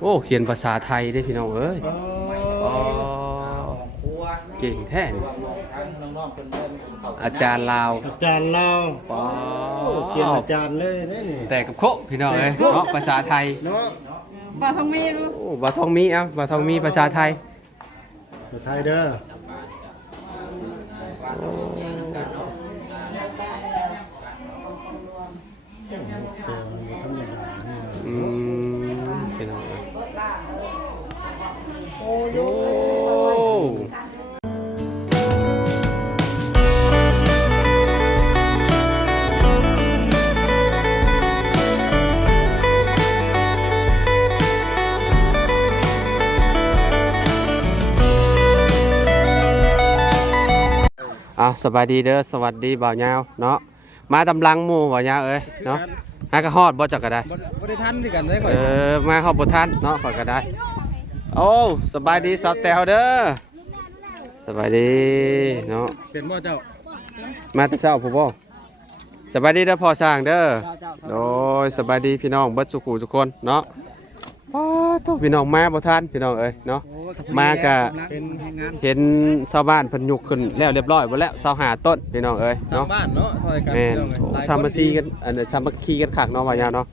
โอ้เขียนภาษาไทยได้พี่น้องเอ้ยอ๋อครัวเก่งแท้นี่ทั้งน้องๆเพิ่นเริ่มกินข้าวอาจารย์ลาวอาจารย์เราป้อโอ้เขียนอาจารย์เลยนี่นี่แต่กับโคพี่น้องเอ้ยเนาะภาษาไทยเนาะปลาทองมีรู้โอ้บ่ทองมีเอ้าบ่ทองมีภาษาไทยสุดท้ายเด้อ อะสบายดีเด้อสวัสดีบ่าวยาวเนาะมาตำลังหมู่บ่าวยาวเอ้ยเนาะหากระฮอดบ่จักก็ได้บ่ได้ทันด้วยกันได้ก่อเอนอมาฮอดบ่ทันเนาะข่อยก็ได้ โอ้สบายดีสาวแตวเด้อสบายดีเนาะเป็นบ่เจ้ามาแต่เช้าผู้บ่สบายดีเด้อพ่อสร้างเด้อโดยสบายดีพี่น้องเบิดสุขุทุกคนเนาะป้าโตพี่น้องมาบ่ทันพี่น้องเอ้ยเนาะ มากะเป็นงานเห็นชาวบ้านเพิ่นยกขึ้นแล้วเรียบร้อยบ่แล้ว25ต้นพี่น้องเอ้ยทางเนาะบ้านเนาะซอยกันแม่นพี่น้องเอ้ยโอ้หลายสามัคคีกันอันนี้สามัคคีกันคักเนาะว่ายาเนาะ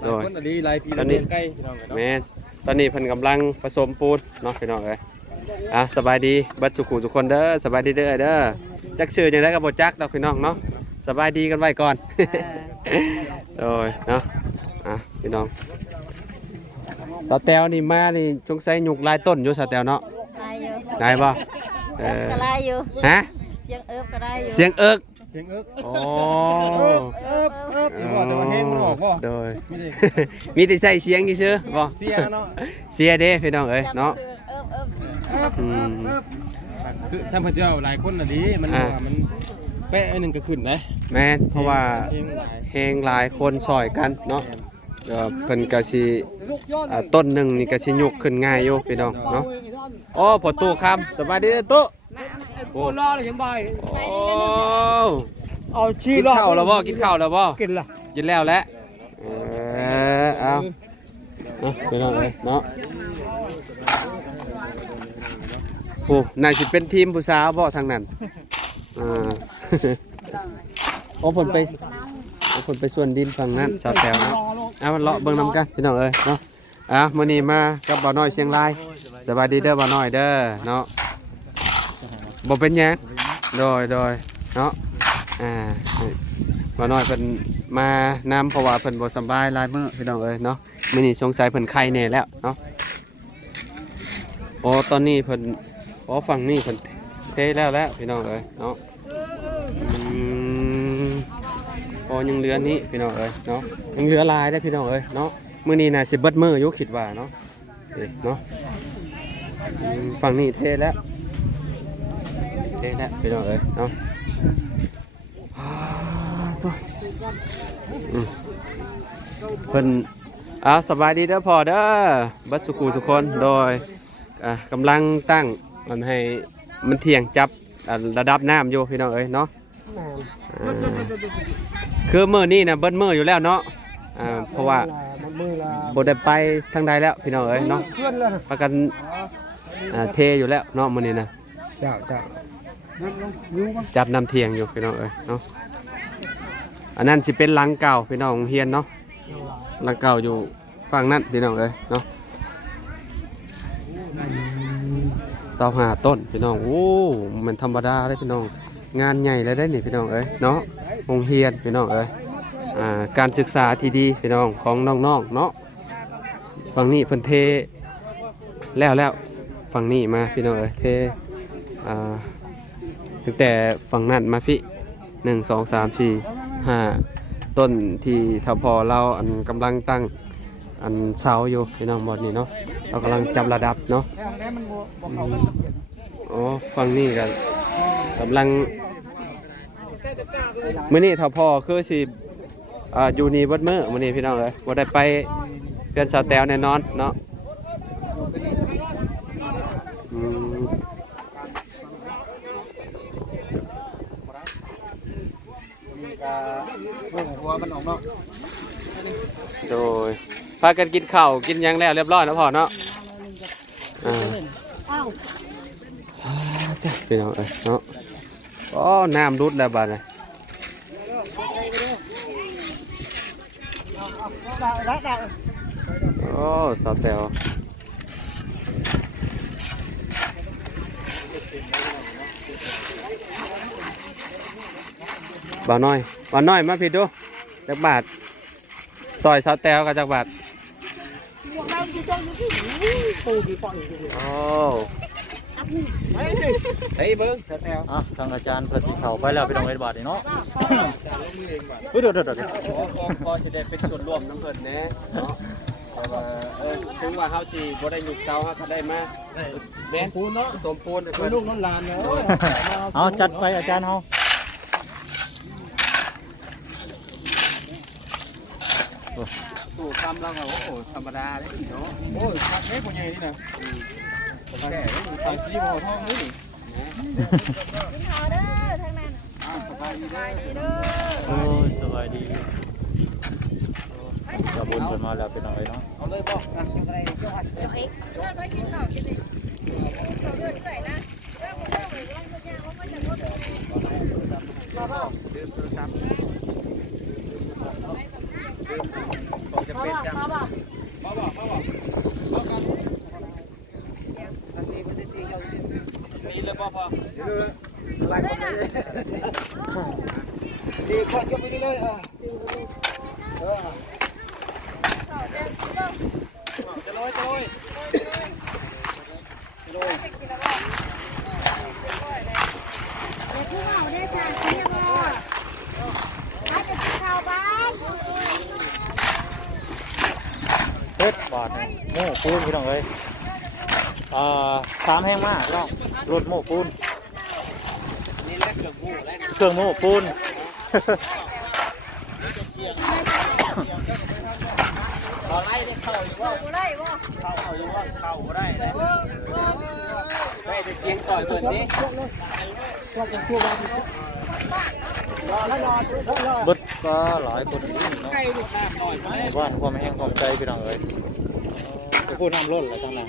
หลายคนอดีหลายปีตอนนี้เรียใกล้พี่น้องเอ้ยเนาะแม่นตอนนี้เพิ่นกำลังผสมปูนเนาะพี่น้องเอ้ยอะสบายดีเบัดสุขุทุกคนเด้อสบายดีเด้อเด้อจักชื่อจังไดก็บ่จักดอกพี่น้องเนาะสบายดีกันไว้ก่อนโดยเนาะอะพี่น้อง สาวแตวนี่มานี่สงสัยยุกหลายต้นอยู่สาวแตวเนาะลายอยู่ได้บ่เออก็ลายอยู่ฮะเสียงเอิบก็ได้อยู่เสียงเอิกเสียงเอิกโอ้เอิบเอิบเอิบอยู่บ่แต่ว่าเพลงมันออกบ่โดยมีแต่มีแต่ใส่เสียงซื่อๆบ่เสียเนาะเสียเด้พี่น้องเอ้ยเนาะเอิบเอิบอืมคือท่านพระเจ้าหลายคนน่ะดีมันอ่าว่ามันแปะอันหนึงก็ขึ้นนะแม่นเพราะว่าเพลงหลายแหงหลายคนซอยกันเนาะ เดี๋ยวเพิ่นก็สิอ่าต้นหนึงนี่ก็สิยกขึ้นง่ายอยู่พี่น้องเนาะโอ้พอตู้คำสบายดีเด้อตู้โอ้รอเลยยังบ่ายโอ้เอากินข้าวแล้วบ่กินข้าวแล้วบ่กินล่ะกินแล้วแหละเออเอาเอาพี่น้องเอ้ยเนาะโอ้น่าสิเป็นทีมผู้สาวบ่ทางนั้นอ่า โอ้ผลไปโอ้ผลไปส่วนดินฝั่งนั้นสาวแถวเนาะ เอามันเลาะเบิ่งนำกันพี่น้องเอ้ยเนาะอะมื้อนี้มากับบ่าวน้อยเชียงรายสบายดีเด้อบ่าวน้อยเด้อเนาะบ่เป็นหยังโดยโดยเนาะอ่าบ่าวน้อยเพิ่นมานำเพราะว่าเพิ่นบ่สำบายหลายมื้อพี่น้องเอ้ยเนาะมื้อนี้สงสัยเพิ่นไข้แน่แล้วเนาะโอ้ตอนนี้เพิ่นอ๋อฝั่งนี้เพิ่นเทแล้วแล้วพี่น้องเอ้ยเนาะ อืมพ อยังเหลือนี้พี่น้องเอ้ยเนาะยังเหลือลายได้พี่น้องเอ้ยเนาะมื้อนี้น่ะสิเบิดมื้ออยู่คิดว่าเนาะเนาะฝั่งนี้เทแล้วเทแล้วพี่น้องเอ้ยเนาะตัวอืมเพิ่นอ่าสบายดีเด้อพ่อเด้อเบัดสุกูทุกคนโดยอ่ากำลังตั้งมันให้มันเที่ยงจับระดับน้ำอยู่พี่น้องเอ้ยเนาะ อ่าคือมื้อนี้นะเบิ้มื้ออยู่แล้วเนาะอ่าเพราะว่ามันมือละบ่ได้ไปทางใดแล้วพี่น้องเอ้ยเนาะเพื่อนแล้วนะประกันอ่าเทอยู่แล้วเนาะมื้อนี้นะเจ้าเจ้านั่นลงยูมั้งจับน้ำเที่ยงอยู่พี่น้องเอ้ยเนาะอันนั้นสิเป็นหลังเก่าพี่น้องเฮียนเนาะหลังเก่าอยู่ฝั่งนั้นพี่น้องเอ้ยเนาะเสาหาต้นพี่น้องโอ้มันธรรมดาเลยพี่น้อง งานใหญ่เลยได้นี่พี่น้องเอ้ยเนาะโรงเรียนพี่น้องเอ้ยอ่าการศึกษาที่ดีพี่น้องของน้องๆเนาะฝั่งนี้เพิ่นเทแล้วแล้วฝั่งนี้มาพี่น้องเอ้ยเทอ่าตั้งแต่ฝั่งนั้นมาพี่หนึ่งสองสามสี่ห้าต้นที่ทพอเราอันกำลังตั้งอันเสาอยู่พี่น้องบอดนี่เนาะเรากำลังจำระดับเนาะอ๋อฝั่งนี้กันกำลัง มื้อนี้ถ้าพ่อคือสิอ่าอยู่นี่เบิดมื้อมื้อนี้พี่น้องเอ้ยบ่ได้ไปเพื่อนสาวแตวแน่นอนเนาะอืมเบิ่งหัวมันออกเนาะโดยพากันกินข้าวกินหยังแล้วเรียบร้อยแล้วพอเนาะอ่าอ่าเด้อพี่น้องเอ้ยเนาะ อ๋อน้ำรุดแล้วบาดนี้โอ้สาวแตวบ่าวน้อยบ่าวน้อยมาผิดดูจักบาทซอยสาวแตวกับจักบาทโอ้ เฮ้ยเบิ้งแถวอะทางอาจารย์เพิ่นสิเข้าไปแล้วพี่น้องเอ็ดบาทนี่เนาะเฮ้ยเดี๋ยวเดี๋ยวเดี๋ยวก็จะได้เป็นส่วนร่วมน้ำเพิ่นแหน่เนาะเพราะว่าเออถึงว่าเฮาสิบ่ได้ยุกเตาเฮาก็ได้มาแม่นปูนเนาะสมปูนให้เพิ่นลูกน้องลานเนาะเอาจัดไปอาจารย์เฮาสู่คำแล้วก็โอ้โหธรรมดาเลยเนาะโอ้ยพักเฮ้ยคนใหญ่นี่นะแก่ ใส่ที่ห่อทองนี่ขอเด้อทางนั้นสบายดีเด้อโอ้ยสบายดีกระบุญกันมาแล้วเป็น้องเอ้ยเนาะเอาเลยบอกเอาเอ็กเพื่อนไปกินข้าวกินเลยเดินด้วยนะเรื่องของเรื่องเลยเรื่องของเรื่องว่ามันจะลด ดื่มโทรศัพท์ของจะเป็นจัง มาบอกมาบอกบอกกัน นี่เลยบ่พอ หลายคนเลย ดีควันก็ไปเลยอะ จะโรยจะโรย เด็กผู้เฒ่าได้ชาเสียบ่ถ้าจะกินข้าวบ้าน เฮ็ดบาทนี่โม่ ปูนพี่น้องเอ้ยอ่าสามแห้งมากพี่น้องรถโม่ปูนเครื่องหมูแล้วเครื่องโม่ปูนเอาไล่ได้เข้าอยู่ว่าบ่ได้บ่เข้าอยู่ว่าเข้าบ่ได้เลยไม่ได้เกียงต่อยเพิ่นนี่เบิดก็หลายคนอยู่เนาะใกล้ลูกน้ำหน่อยไหม บ้านความแห้งความใจพี่น้องเอ้ย จะพูดน้ำล้นแล้วทั้งนั้น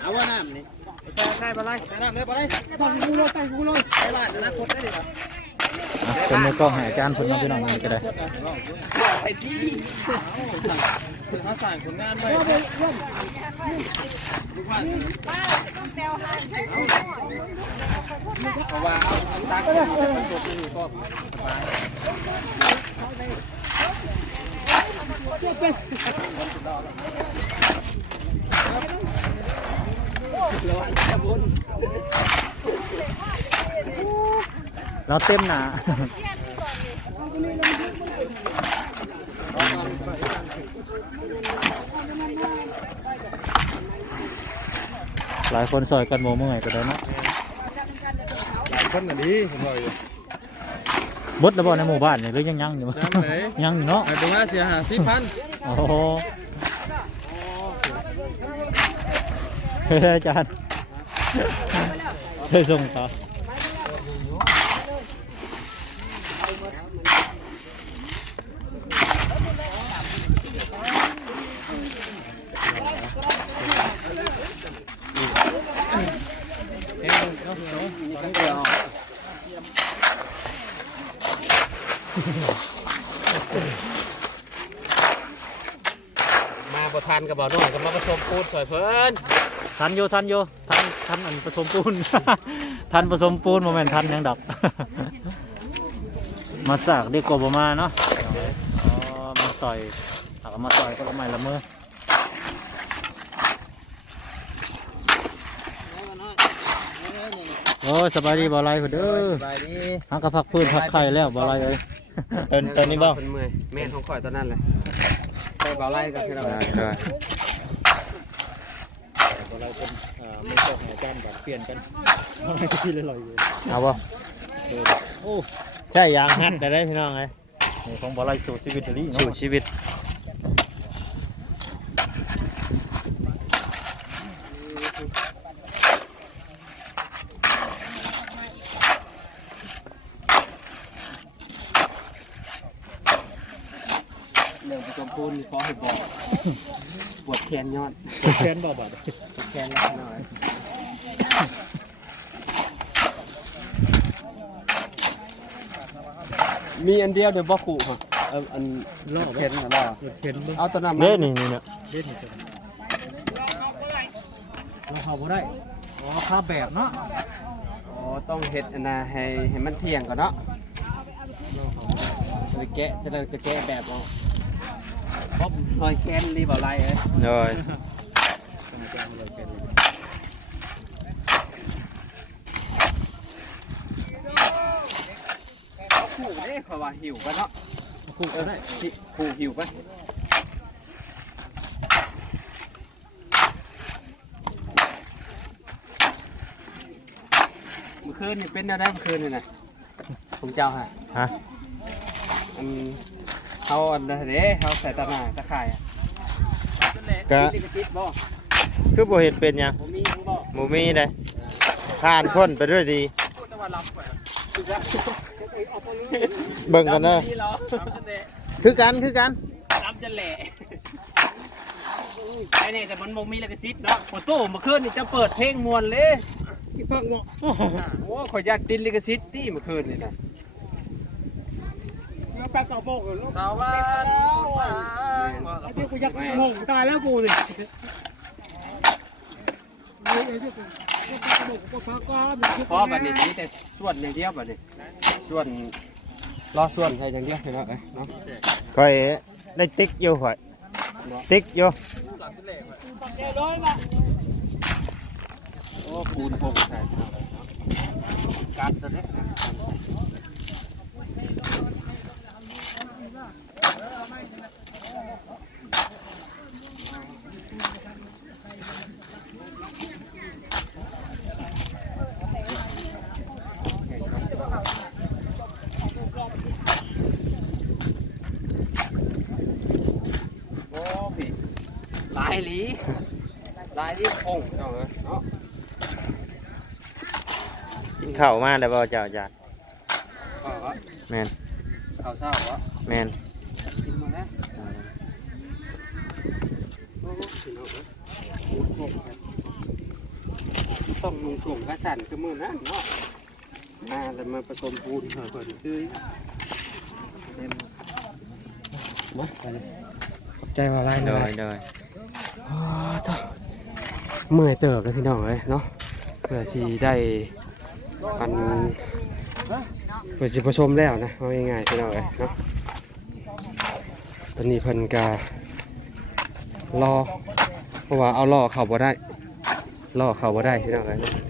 เอาว่าน้ำนี่ใส่ใส่ไปเลยใส่น้ำเลยไปเลยตั้งกูเลยตั้งกูเลยไปบ้านอนาคตได้ดีกว่าอะเป็นมือกล้องให้อาจารย์เพิ่นเนาะพี่น้องนี่ก็ได้ไปที่ถึงมาสั่งผลงานไป เพราะว่าเอาตักมันตกอยู่ก็สบายเราเต็มหนาหลายคนซอยกันโมเมื่อยก็ได้เนาะหลายคนน่ะดีผมบอกอยู่บดแล้วบ่ในหมู่บ้านนี่หรือยังยังอยู่น้ำไหน ยังอยู่เนาะ ไอ้ตรงนั้นเสียหาสิพันโอ้โหเฮ้ยอาจารย์เคยส่งต่อ เฮ้ยเนาะเนาะตั้งเดียว มาบ่ทันกับบ่น้อยก็มาผสมปูนสวยเพิ่นทันอยู่ทันอยู่ทันทันอันผสมปูน ทันผสมปูนโมเมนทันยังดอกมาสากดีกว่าบ่มาเนาะอ๋อมาต่อยเอามาต่อยก็ละไม้ละเมอ อ้ยสบายดีบ่ไรเพิ่นเด้อสบายดีหักกะพักพื้นพักไข่แล้วบ่ไรเอ้ยเอิ้นตอนนี้บ่เพิ่นเมื่อยแม่นของข่อยตอนนั้นแหละไปเบาไล่กันพี่น้องได้บ่ไรเพิ่นอ่าไม่ต้องให้อาจารย์แบบเปลี่ยนกันบ่ไรก็ที่ลอยๆอยู่เอาบ่โอ้ใช่ยางฮัดได้ได้พี่น้องไงนี่ของบ่ไรสู่ชีวิตอีหลีสู่เนาะชีวิต อ เรื่องผสมปูนขอให้บอกปวดแขน ยอดแขนบ่บาดปวดแขนแล้วหน่อยมีอันเดียวเดี๋ยวบ่ขู่ฮะเอออันรอบเข็นน่ะล่ะเข็นบ่เอาตัวนั้นมาเด้นี่นี่เนี่ยเด็ดนี่จ้ะเราเข้าบ่ได้อ๋อภาพแบบเนาะอ๋อต้องเฮ็ดอันน่ะให้ให้มันเที่ยงก่อนเนาะจะแกะจะได้จะแกะแบบเอาป๊อ บรอยแขนรีบเอาไรเอ้ยโดยขู่เด้เพราะว่าหิวไปเนาะคู่เอาได้หิขู่หิวไปเมื่อคืนนี่เป็นแนวได้เมื่อคืนนี่นะผมเจ้าฮะฮะอัน เขาอันนั้นเด้เขาใส่ตะหน่ายตะข่ายอะกะติดติดบ่คือบ่เห็นเป็นหยังผมมีทั้งบ่บ่มีได้ผ่านพ้นไปด้วยดีคือจะเบิ่งกันเด้อนี่เหรอคือกันคือกันจำจะแหละไอ้นี่แต่มันบ่มีลิขสิทธิ์เนาะโฟโต้เมื่อคืนนี่จะเปิดเพลงมวนเลยอีเพิ่งบ่โอ้ขอยอยากติดลิขสิทธิ์ติเมื่อคืนนี่นะ แป๊กกระโปงลูกสวัสดีไอ้ที่กูอยากงงตายแล้วกูนี่ไอ้ที่กูแป๊กกระโปงกูฟังก็มีเพราะบัดนี้มีแต่ส่วนอย่างเดียวบัดนี้ส่วนรอส่วนใช่อย่างเดียวเห็นแล้วเอ้ยเนาะค่อยได้ติ๊กอยู่ข่อยติ๊กอยู่โอ้ปูนโป่งใช่กัดตัวนี้โอ้พี่ ลายหลีลายหลีโป่งเนาะเนาะกินข้าวมาได้บ่เจ้าอาจารย์ข้าววะแม่นข้าวเช้าวะแม่นกิน กระสันคือมือนั่นเนาะมาแต่มาผสมปูนเถอะก่อนคือเต็มมาไปเลยขอบใจว่าไรโดนะยโดยอ๋อต่อเมื่อยเติบเลยพี่น้องเอ้ยเนาะเพื่อที่ได้อันเพื่อสิผสมแล้วนะเอาง่ายๆพี่น้องเอ้ยเนาะตอนนี้เพิ่นกรอเพราะว่าเอาล่อเข้าบ่ได้ล่อเข้าบ่ได้พี่น้องเอ้ยเนาะจ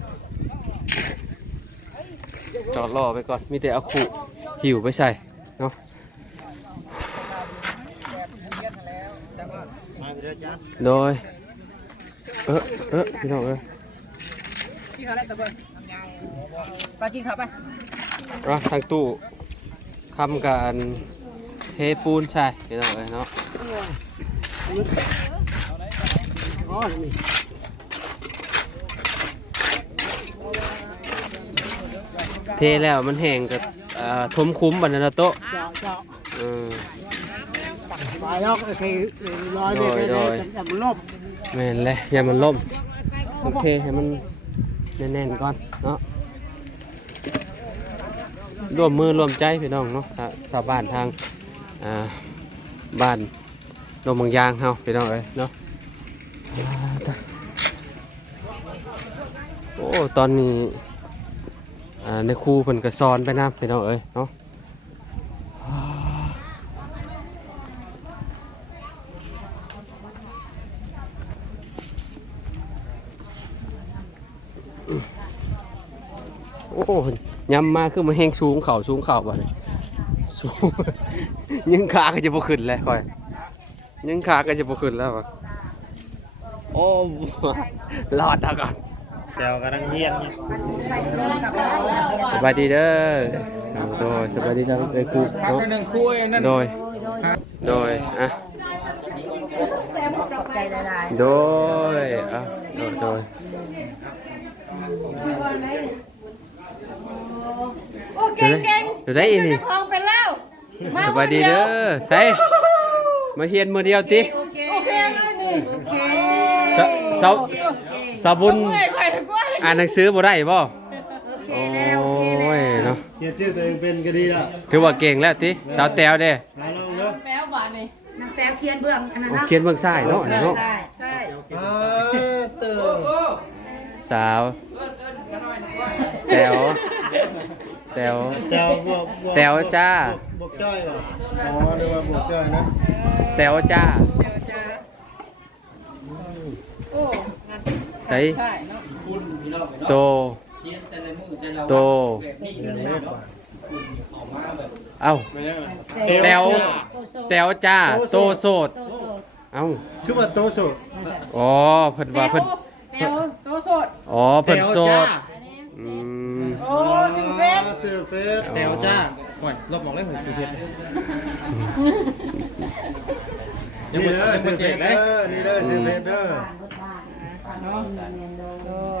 อดล่อไปก่อนมีแต่เอาขู่หิวไปใส่เนาะมาพี่อาจารย์โดยเออเออพี่น้องเอ้ยที่เขาได้ตะเบินไปกินข้าวไปว่าทางตู้ทำการเทปูนใช่พี่น้องเอ้ยเนาะ อ๋อนี่ เทแล้วมันแห้งกับอ่าทมคุ้มบันนนะโต๊ะเจ้าเจ้าเออปแล้วโอเคร้อยเมตรโดยจะมันลบแม่นเลยอย่ามันล่มต้องเทให้มันแน่นๆก่อนเนาะร่วมมือร่วมใจพี่น้องเนาะอ่าชาวบ้านทางอ่าบ้านดงบางยางเฮาพี่น้องเอ้ยเนาะอ่าตะโอ้ตอนนี้ ในครูเพิ่นก็สอนไปนำพี่น้องเอ้ยเนาะอ่าโอ้ยำมาคือมาแห้งสูงเข่าสูงเข่าบ่เลยสูงยังขาก็จะบ่ขึ้นเลยค่อยยังขาก็จะบ่ขึ้นแล้วว่ะโอ้รอดแล้วก่อน เจ้ากำลังเฮียนอยู่สบายดีเด้อโดยสบายดีครับเอ้ยครูเนาะหนึ่งคุยนั่นโดย โดยอะใจละลายโดยอะโดยโดยโอ้เก่งเก่งเดี๋ยวได้อีนี่เจ้าของเป็นแล้วสบายดีเด้อใส่มาเฮียนมือเดียวติโอเคโอเคเลยนี่โอเคสะสะสะบุญเมื่ อยไปทั้งวันอ่านหนังสือบ่ได้บ่โอเคแล้วโอเคโอ้ยแล้วเนาะเขียนชื่อตัวเองเป็นก็ดีละถือว่าเก่งแล้วติสาวแตวเด้มาลองเด้อแมวบ้านนี่นางแต้วเขียนเบื้องอันนั้นโอ้นะเขียนเบื้องซ้ายเนาะเนาะ ใช่ใช่อ่าเติมสาวแตวแตวแตวบวกบวกแตวจ้า บวกจ้อยว่ะอ๋อเรียกว่าบวกจ้อยนะแตวจ้าเดี๋ยวจะโอ้งั้นใส่ใช่เนาะ โตโต เรียงเล็บว่ะเอ้าไม่ใช่ไหมแตวแตวจ้า โตโสด โตโสดเอ้า คือว่าโตสุดอ๋อ เพิ่นว่าเพิ่นแมวโตโสดอ๋อ เพิ่นโสดอืมโอ้ชื่อเฟซชื่อเฟซแตวจ้าก่อนลบหมองได้เหมือนสีเพชรยังนี่หมดเด้อยังหมชื่อดเฟเจ็ซกเลเด้ยอนี่เด้อชื่อเฟซเด้อเนาะโอ้ย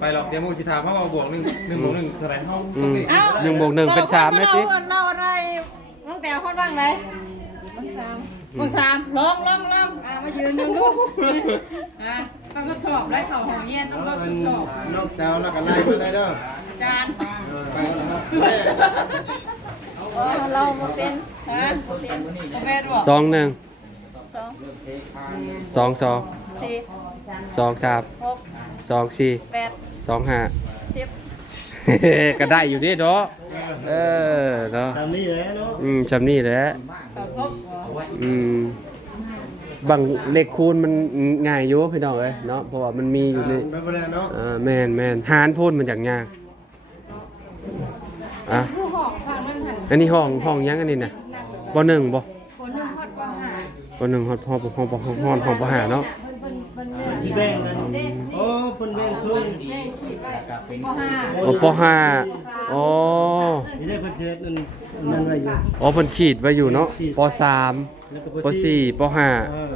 ไปหรอกเดี๋ยวมูชิถามเพราะว่าบวกหนึ่งหนึ่งบวกหนึ่งเท่าไหร่ห้องอืมหนึ่งบวกหนึ่งเป็นสามนะสิเราเราอะไรน้องแต้วคนบ้างไหนบ้างสามบ้างสามลองลองลองอะมายืนหนึ่งดูอะต้องทดสอบไล่เข่าหอเย็นต้องทมัดนสอบนอกแตวแล้วก็ไล่มาได้เด้ออาจารย์ไปแล้วครับเออเรามาเป็นฮะเป็นมาเป็นบอกสองหนึ่งสองสองสองสี่สองสามหก สองสี่แปดสองห้า สิบก็ได้อยู่ดิเนาะเออเนาะ ทำนี่แหละเนาะอืมชำนี่แหละ สามครบอืม บางเลขคูณมันง่ายอยู่พี่น้องเอ้ยเนาะ เพราะว่ามันมีอยู่ใน ไม่เป็นไรเนาะอ่าแม่นแม่นหารพูดมันจากยากอะ ผู้ห้องฟังมันหันอันนี้ห้องห้องยังอันนี้น่ะบ่หนึ่งบ่คนหนึ่งฮอดว่าหาบ่หนึ่งฮอดห้องห้องห้องห้องห้องห้องบ่หาเนาะ สิแบ่งกันโอ้เพิ่นแบ่งครึ่งแม่คิดไว้ว่าห้าโอ้ปห้าอ๋อนี่ได้เพิ่นเช็ดนั่นนั่นไว้อยู่อ๋อเพิ่นขีดไว้อยู่เนาะปสามแล้วก็ปสี่ปห้าเออ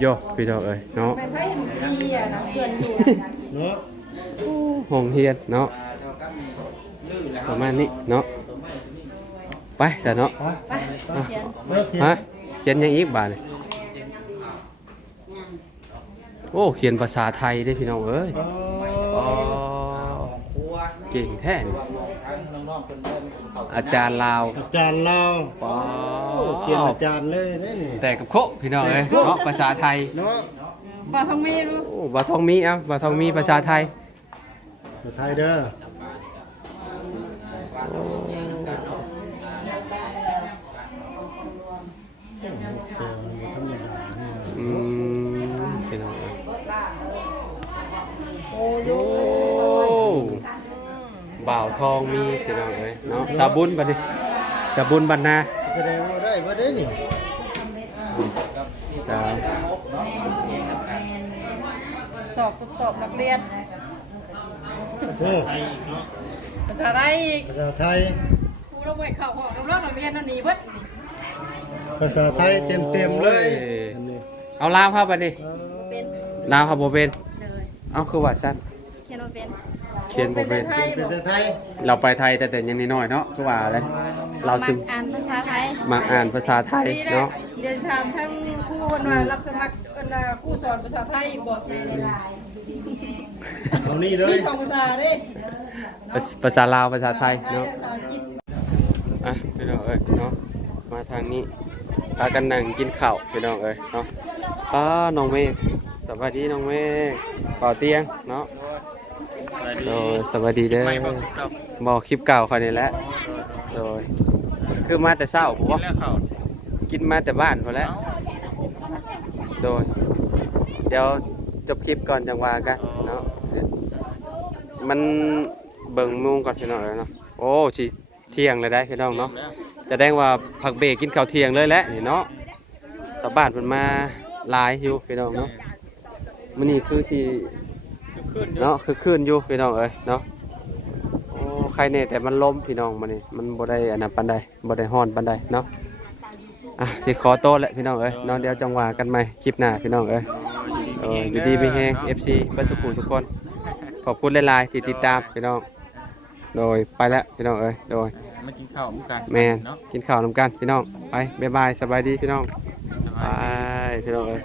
โยพี่น้องเอ้ยเนาะไปไพ่ถึงสี่อะน้องเกินอยู่เนาะห้องเฮียนเนาะประมาณนี้เนาะไปจ้ะเนาะไปเขียนฮะเขียนยังอีกบาดนี่ โอ้เขียนภาษาไทยได้พี่น้องเอ้ยอ๋ออ๋อเก่งแท้นี่อาจารย์ลาวอาจารย์เราปอโอ้เขียนอาจารย์เลยนี่นี่แต่กับโคพี่น้องเอ้ยเนาะภาษาไทยเนาะป้าทองมีรู้โอ้บาทองมีเอ้าบาทองมีภาษาไทยภาษาไทยเด้ออื ทองมีพี่น้องเอ้ยเนาะสาบุญบัดนี้สาบุญบรรณาแสดงว่าได้บ่ได้นี่สาวสอบทดสอบนักเรียนโอ้ภาษาไทยอีกภาษาไทยครูเราไปเข้าห้องเราเลิกนักเรียนนั่นนี่เพิ่นภาษาไทยเต็มๆเลย เอาลาวครับบัดนี้บ่เป็นลาวครับบ่เป็นเลยเอาคือว่าสั้นเขียนบ่เป็น เขียนบ่เป็นไทยเป็นบ่ภาษาไทยเราไปไทยแต่แต่ยังน้อยๆเนาะคือว่าอะไรเราซึมอ่านภาษาไทยมาอ่านภาษาไทยเนาะเรียนถามทั้งครูวันว่ารับสมัครกันว่าครูสอนภาษาไทยบ่เอานี่เลมียสองภาษาเด้ภาษภาษาลาวภาษาไทยไทยเนาะและภาษาอังกฤษอะพี่น้องเอ้ยเนาะมาทางนี้พากันนั่งกินข้าวพี่น้องเอ้ยเนาะป้าน้องเมฆสวัสดีน้องเมฆป่าเตียงเนาะ โดยสวัสดีเด้อบอกคลิปเก่าเขานี่แหละโดยคือมาแต่เช้าผมกิว่านแล้วข้าวกินมาแต่บ้านพอแล้ว โดย เดี๋ยวจบคลิปก่อนจังว่ากันเนาะมันเบิ่งโมุงก่อนพี่น้องเอ้ยเนาะโอ้สิเที่ยงเลยได้พี่น้องเนาะจะแดงว่าผักเบรกกินข้าวเที่ยงเลยแหละนี่เนาะตาบ้านมันมาหลายอยู่พี่น้องเนาะมันนี่คือสิขึ้น เนาะคือขึ้นอยู่พี่น้องเอ้ยเนาะโอ้ใครเนี่ยแต่มันล้มพี่น้องมันนี่มันบ่ได้อันนั้นปานใดบ่ได้ฮ้อนปานใดเนาะอะสิขอโตวแหละพี่น้องเอ้ยเนาะเดี๋ยวจังหวะกันใหม่คลิปหน้าพี่น้องเอ้ยเอออยู่ดีมีแฮง FC เบ่สุขุทุกคน ขอบคุณหลายๆที่ติดตามพี่น้อง โดยไปแล้วพี่น้องเอ้ยโดยมากินข้าวเหมือนกันแมนเนาะกินข้าวนำกันพี่น้องไปบ๊ายบายสบายดีพี่น้องสบายไปพี่น้องเอ้ย